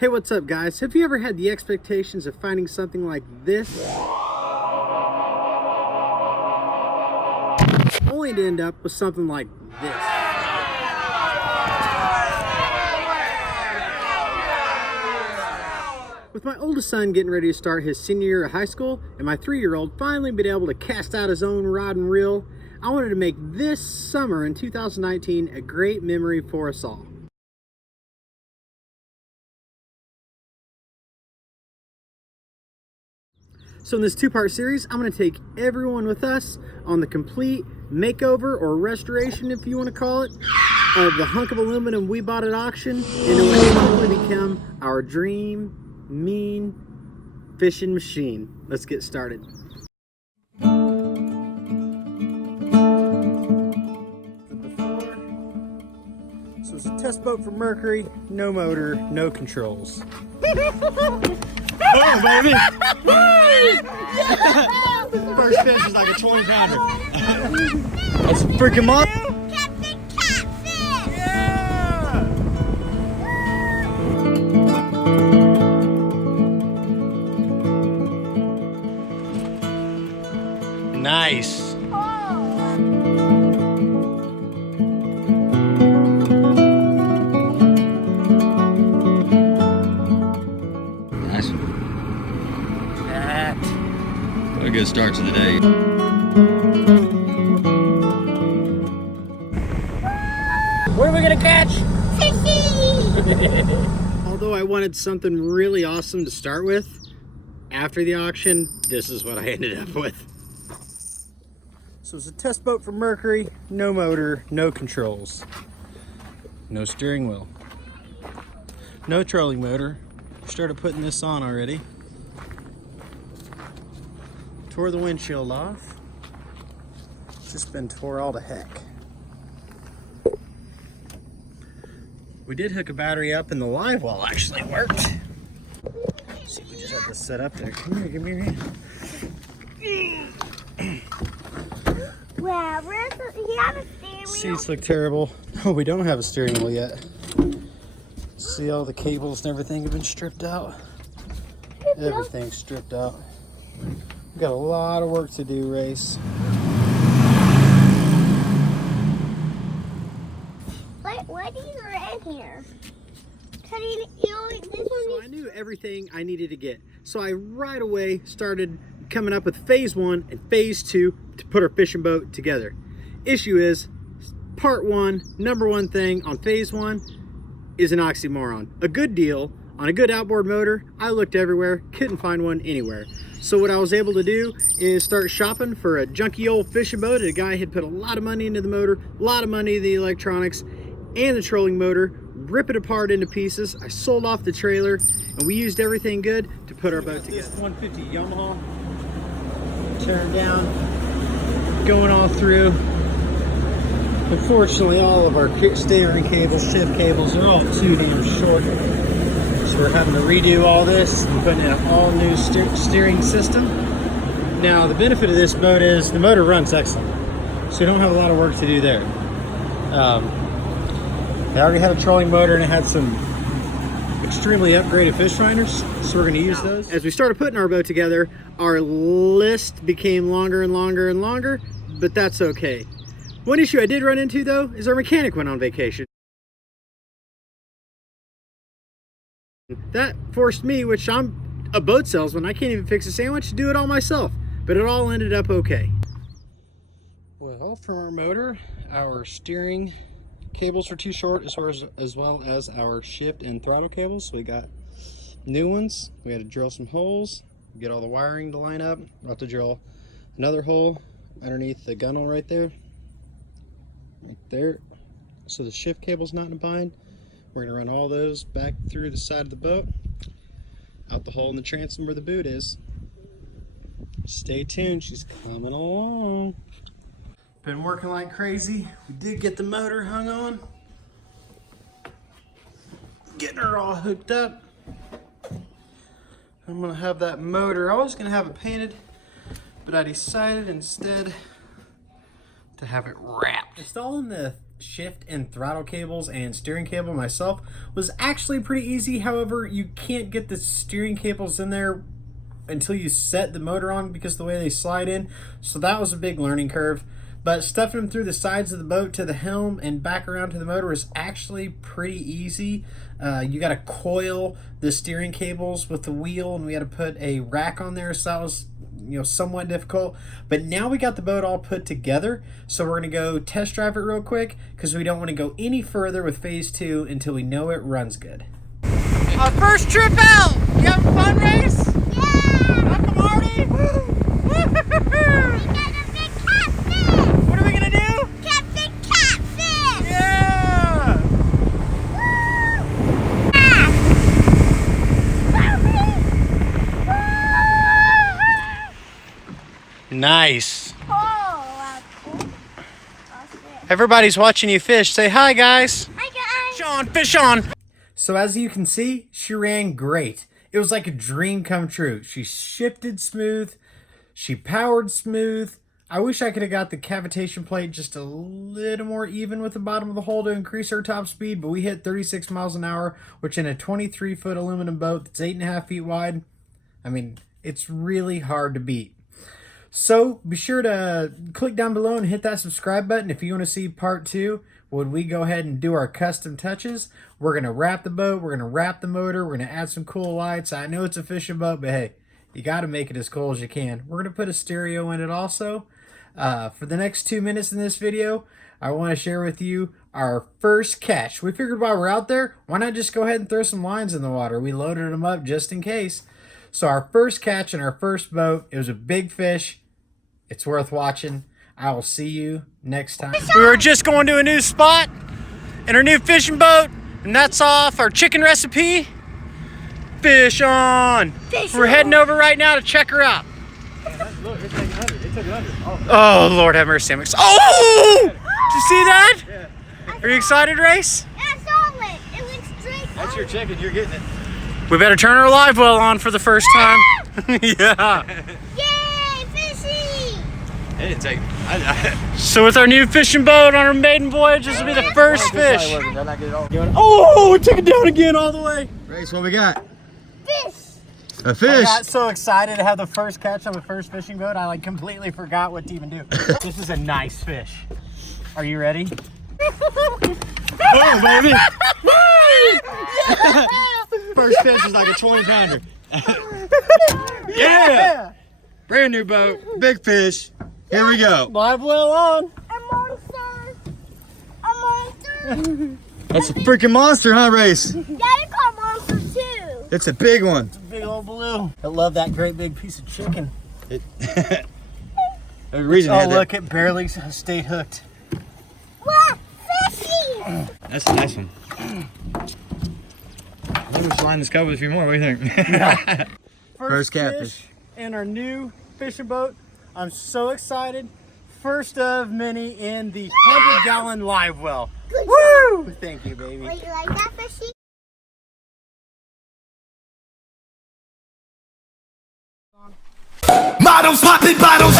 Hey, what's up guys? Have you ever had the expectations of finding something like this, only to end up with something like this? With my oldest son getting ready to start his senior year of high school and my 3-year-old finally been able to cast out his own rod and reel, I wanted to make this summer in 2019 a great memory for us all. So in this 2-part series, I'm going to take everyone with us on the complete makeover or restoration, if you want to call it, of the hunk of aluminum we bought at auction, and it will hopefully become our dream mean fishing machine. Let's get started. So it's a test boat for Mercury, no motor, no controls. Oh, baby! First fish is like a 20-pounder. That's a freaking monster. Catfish! Catfish! Yeah! Nice. Nice. What a good start to the day. What are we gonna catch? Fishy! Although I wanted something really awesome to start with, after the auction, this is what I ended up with. So it's a test boat for Mercury, no motor, no controls, no steering wheel, no trolling motor. Started putting this on already. Tore the windshield off. It's just been tore all to heck. We did hook a battery up and the live well actually worked. So we just have to set up there. Come here, give me your hand. Wow, he have a steering wheel? Seats look terrible. Oh, we don't have a steering wheel yet. See, all the cables and everything have been stripped out. Everything's stripped out. We've got a lot of work to do, Race. Why do you red here? So I knew everything I needed to get. So I right away started coming up with phase 1 and phase 2 to put our fishing boat together. Issue is, part 1, number 1 thing on phase 1 is an oxymoron. A good deal on a good outboard motor. I looked everywhere, couldn't find one anywhere. So what I was able to do is start shopping for a junky old fishing boat. A guy had put a lot of money into the motor, a lot of money in the electronics and the trolling motor, rip it apart into pieces. I sold off the trailer and we used everything good to put our boat together. This 150 Yamaha, turn down, going all through. Unfortunately, all of our steering cables, shift cables are all too damn short. So we're having to redo all this and put in an all new steering system. Now, the benefit of this boat is the motor runs excellent. So you don't have a lot of work to do there. I already had a trolling motor and it had some extremely upgraded fish finders. So we're gonna use those. As we started putting our boat together, our list became longer and longer and longer, but that's okay. One issue I did run into though is our mechanic went on vacation. That forced me, which I'm a boat salesman, I can't even fix a sandwich, to do it all myself. But it all ended up okay. Well, from our motor, our steering cables are too short as well as our shift and throttle cables. So we got new ones. We had to drill some holes, get all the wiring to line up. We'll have to drill another hole underneath the gunnel right there. Right there. So the shift cable's not in a bind. We're gonna run all those back through the side of the boat, out the hole in the transom where the boot is. Stay tuned, she's coming along. Been working like crazy. We did get the motor hung on. Getting her all hooked up. I'm gonna have that motor, I was gonna have it painted, but I decided instead to have it wrapped. Installing the shift and throttle cables and steering cable myself was actually pretty easy. However, you can't get the steering cables in there until you set the motor on because of the way they slide in. So that was a big learning curve. But stuffing them through the sides of the boat to the helm and back around to the motor is actually pretty easy. You got to coil the steering cables with the wheel, and we had to put a rack on there, so that was somewhat difficult. But now we got the boat all put together, so we're going to go test drive it real quick because we don't want to go any further with phase 2 until we know it runs good. Our first trip out! You having fun, Race? Yeah! Welcome, Marty! We got a big catfish! What are we going to do? Catch big catfish! Yeah! Nice. Oh, cool. Everybody's watching you fish. Say hi, guys. Hi, guys. Sean, fish on. So as you can see, she ran great. It was like a dream come true. She shifted smooth. She powered smooth. I wish I could have got the cavitation plate just a little more even with the bottom of the hole to increase our top speed, but we hit 36 miles an hour, which in a 23-foot aluminum boat that's 8.5 feet wide, I mean, it's really hard to beat. So be sure to click down below and hit that subscribe button if you want to see part 2 when we go ahead and do our custom touches. We're going to wrap the boat, we're going to wrap the motor, we're going to add some cool lights. I know it's a fishing boat, but hey, you got to make it as cool as you can. We're going to put a stereo in it also. For the next 2 minutes in this video, I want to share with you our first catch. We figured while we're out there, why not just go ahead and throw some lines in the water? We loaded them up just in case. So our first catch in our first boat, it was a big fish. It's worth watching. I will see you next time. We were just going to a new spot in our new fishing boat, and that's off our chicken recipe. Fish on. We're heading over right now to check her out. Look, it's taking 100. It took 100. Oh, Lord have mercy. Oh! Did you see that? Yeah. Are you excited, Race? I saw it. It went straight. That's your chicken. You're getting it. We better turn our live well on for the first time. Yeah. Yay, fishy! It didn't take. So with our new fishing boat on our maiden voyage, this will be the first fish. Did I not get it all? Oh, we took it down again all the way. Race, what we got? Fish! A I fish. got so excited to have the first catch on the first fishing boat, I completely forgot what to even do. This is a nice fish. Are you ready? Boom, baby. First fish is like a 20-pounder. Yeah. Brand new boat, big fish. Here we go. Live well on. A monster! A monster! That's a freaking monster, huh, Race? Daddy caught monster too! It's a big one. Big old blue. I love that great big piece of chicken. There's a reason it Oh, had that. look, it barely stayed hooked. What? Fishy! That's a nice one. Maybe we should line this cover with a few more. What do you think? First catfish. Fish in our new fishing boat. I'm so excited. First of many in the 100-gallon live well. Good Woo! Thank you, baby. job. You like that, fishy? Models popping bottles.